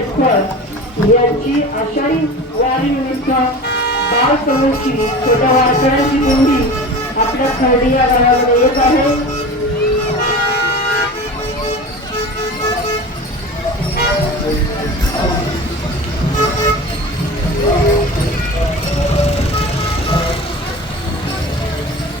शेतकर यांची आषाढी वारी निमित्त बाळ समूहची छोट्या वारकऱ्यांची दिंडी आपल्या खर्डी या गावामध्ये येत आहे।